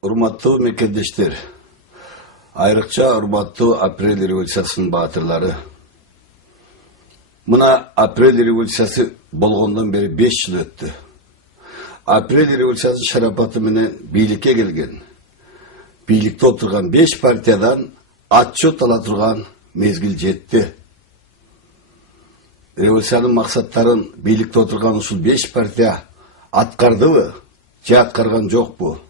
Урматтуу мекендештер, айрыкча урматтуу апрель революциясынын баатырлары. Мына апрель революциясы болгондон бери 5 жыл өттү. Апрель революциясынын шарапаты менен бийликке келген, бийликте отурган 5 партиядан отчет ала турган мезгил жетти. Революциянын максаттарын бийликте отурган ушул 5 партия аткардыбы, же аткарган жокпу?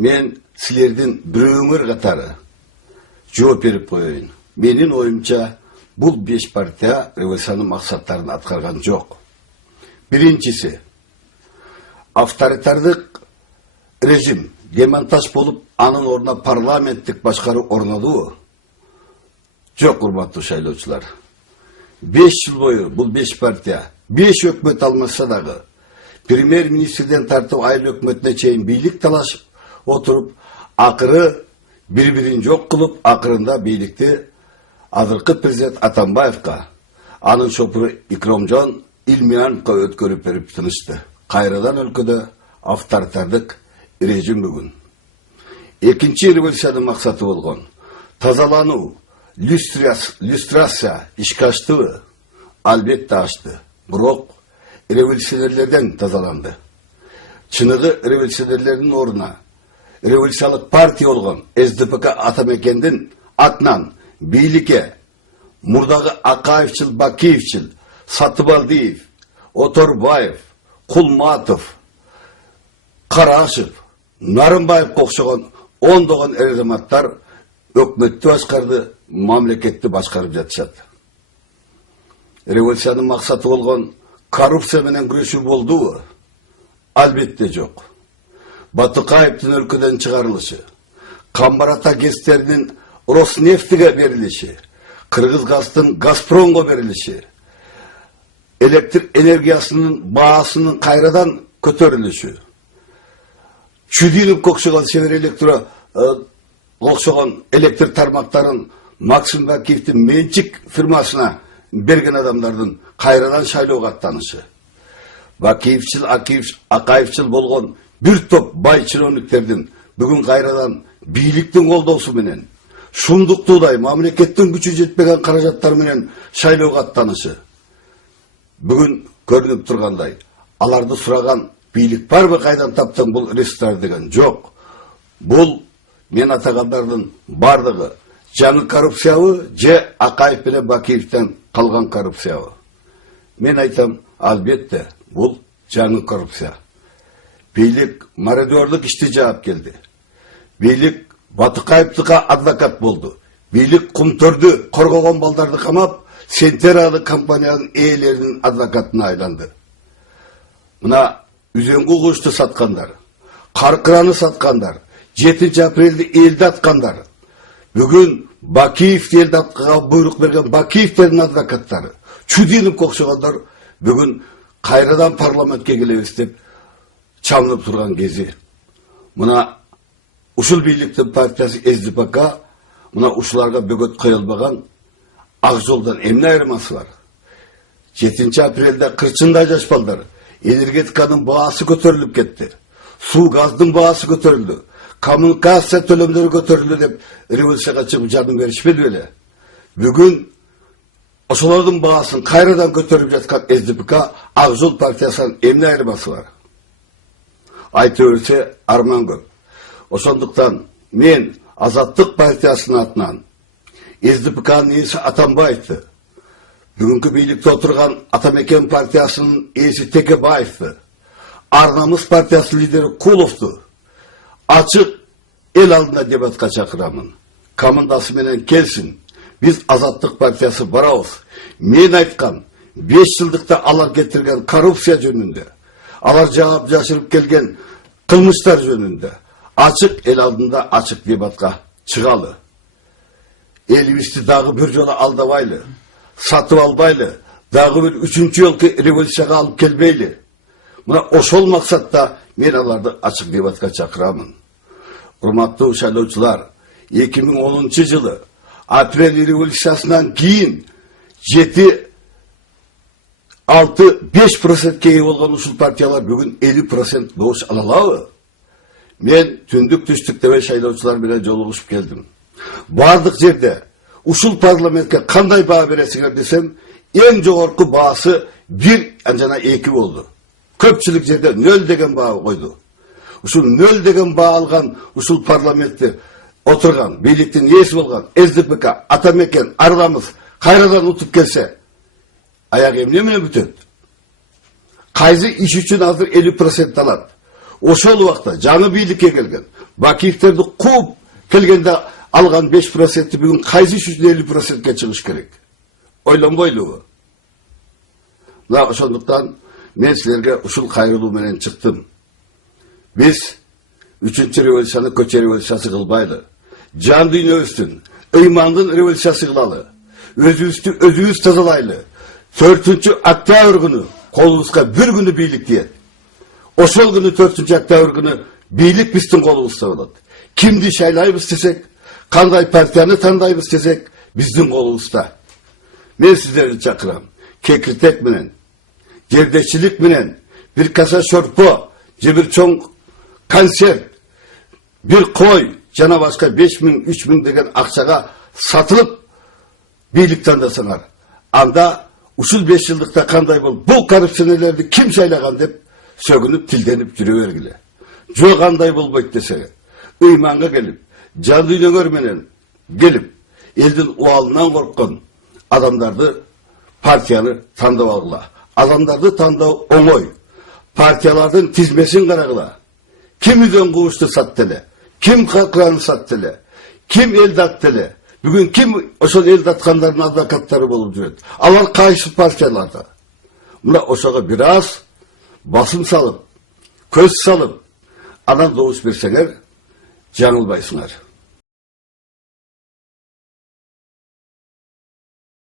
Мен силердин бирөөңөр катары жооп берип коеюн. Менин оюмча, бул 5 партия революциянын максаттарын аткарган жок. Биринчиси, авторитардык режим демонтаж болуп, анын ордуна парламенттик башкаруу орнодубу? Жок, урматтуу шайлоочулар. 5 жыл бою бул 5 партия 5 өкмөт алмашса дагы, премьер-министрден тартып айыл өкмөтүнө чейин бийлик талашып отуруп, акыры бири-бирин жок кылып, акырында бийликти азыркы президент Атамбаевка, анын шопуру Икромжон Илмиановго өткөрүп берип тынышты. Кайрадан өлкөдө авторитардык режим бүгүн. Экинчи революциянын максаты болгон тазалануу, люстрация ишке аштыбы? Албетте ашты. Бирок революционерлерден тазаланды. Чыныгы революционерлердин ордуна революциялык партия болгон СДПК Атамекендин атынан бийликке мурдагы Акаевчил, Бакиевчил, Сатыбалдиев, Оторбаев, Кулматов, Карашев, Нарымбаевге окшогон ондогон эр-азаматтар өкмөттү башкарды, мамлекетти башкарып жатышат. Революциянын максаты болгон коррупция менен күрөшүү болдубу? Албетте жок. Батыкаевдин өлкөдөн чыгарылышы, Камбарата ГЭСтеринин Роснефтиге берилиши, Кыргызгастын Газпромго берилиши, электр энергиясынын баасынын кайрадан көтөрүлүшү, Чудиновго окшогон Север Электро окшогон электр тармактарын Максим Бакиевдин менчик фирмасына берген адамдардын кайрадан шайлоого аттанышы, Бакиевчил, Акаевчил болгон бир топ бай чиновниктердин бүгүн кайрадан бийликтин колдоосу менен, шундуктуудай мамлекеттин күчү жетпеген каражаттар менен шайлоого аттанышы бүгүн көрүнүп тургандай. Аларды сураган бийлик барбы, кайдан таптың бул ресурстар деген? Жок. Бул мен атагандардын бардыгы жаңы коррупциябы, же Акаев менен Бакиевден калган коррупциябы? Мен айтам, албетте бул жаңы коррупция. Бийлик мародерлык ишти жаап келди. Бийлик Батыкаевдыкка адвокат болду. Бийлик кумтөрдү коргогон балдарды камап, Сентералы компаниянын ээлеринин адвокатына айланды. Мына үзөңгү кушту саткандар, каркыраны саткандар, 7 апрелди элди аткандар, бүгүн Бакиев элди аткага буйрук берген Бакиевдердин адвокаттары, Чудиновго окшогондор бүгүн кайрадан парламентке келебиз деп чамынып турган кези. Мына ушул бийликтин партиясы СДПК мына ушуларга бөгөт коюлбаган ак жолдон эмне айырмасы бар? 7 апрелде кырчындай жашпалдар, энергетиканын баасы көтөрүлүп кетти, суу газдын баасы көтөрүлдү, коммуникация төлөмдөрү көтөрүлдү деп революцияга чыгып жардам беришпеди беле? Бүгүн ошолордун баасын кайрадан көтөрүп жаткан СДПК ак жол партиясынан эмне айырмасы бар? Айта берсе арман көп. Ошондуктан мен Азаттык партиясынын атынан СДПКнын ээси Атамбаевди, бүгүнкү бийликте отурган Атамекен партиясынын ээси Текебаевди, Ар намыс партиясынын лидери Куловду ачык эл алдына дебатка чакырамын. Командасы менен келсин. Биз Азаттык партиясы барабыз. Мен айткан 5 жылдыкта алар кетирген коррупция жөнүндө, алар жаап жашырып келген кылмыштар жөнүндө ачык эл алдында ачык дебатка чыгалы. Элибизди дагы бир жолу алдабайлы, сатып албайлы, дагы бир 3-чү жолку революцияга алып келбейли. Мына ошол максатта мен аларды ачык дебатка чакырамын. Урматтуу шайлоочулар, 2010 жылы апрель революциясынан кийин 7-6-5%ке болгон ушул партиялар бүгүн 50% добуш ала алабы? Men tündük düştük debe şaylovçular bilen joluguşup geldim. Bardıq jerde uşul parlamentke kanday baa beresiңер desem, en jogorku baası 1 jana 2 boldu. Köpçülük jerde 0 degen baa koydu. Uşul 0 degen baa algan uşul parlamentte oturgan, beyliktin iyesi bolgan SDP Atameken Arlamız kayradan utup gelse, ayak emne mene bütün. Kayzı iş üçün hazır 50% alat. Oşol vaqta жаңы бийликке келген, Bakiyevтерди кууп келгенде алган 5%-ти бүгүн кайсы үчүн 50%ке чыгыш керек? Ойлонбойлубу? Мына ошондуктан мен силерге ушул кайрылуу менен чыктым. Биз 3-чү революцияны көчө революциясы кылбайлы. Жан дүйнөбүздүн, ыймандын революциясы кылалы. Өзүбүз тазалайлы. 4-чү октябрь күнү колубузга bir күнү бийлик тиет. Ошол күнү 4-чү октябрь күнү бийлик биздин колубузда болот. Кимди шайлайбыз десек, кандай партияны тандайбыз десек, биздин колубузда. Мен сиздерди чакырам. Кекиртек менен, жердечилик менен, bir kasa şorpo, же bir чоң konserт, bir koy, жана башка 5.000, 3.000 деген акчага сатылып бийлик тандасаңар. Анда ушул 5 жылдыкта кандай бол, бул коррупционерлерди ким шайлаган деп сөгүнүп тилденип жүрө бергиле. Жок андай болбойт десе, ыйманга келип, жан дүйнөңөр менен келип, элдин убалынан корккон адамдарды партияны тандап алгыла. Адамдарды тандоо оңой. Партиялардын тизмесин карагыла. Ким үйдөн кубушту сатты эле? Ким кыраны сатты эле? Ким элди аттты эле? Бүгүн ким ошол элди аткандардын адвокаттары болуп жүрөт? Алар кайсы партияларда? Мына ошого бир аз басым салып, көз салып, анан добуш берсеңер, жаңылбайсыңар.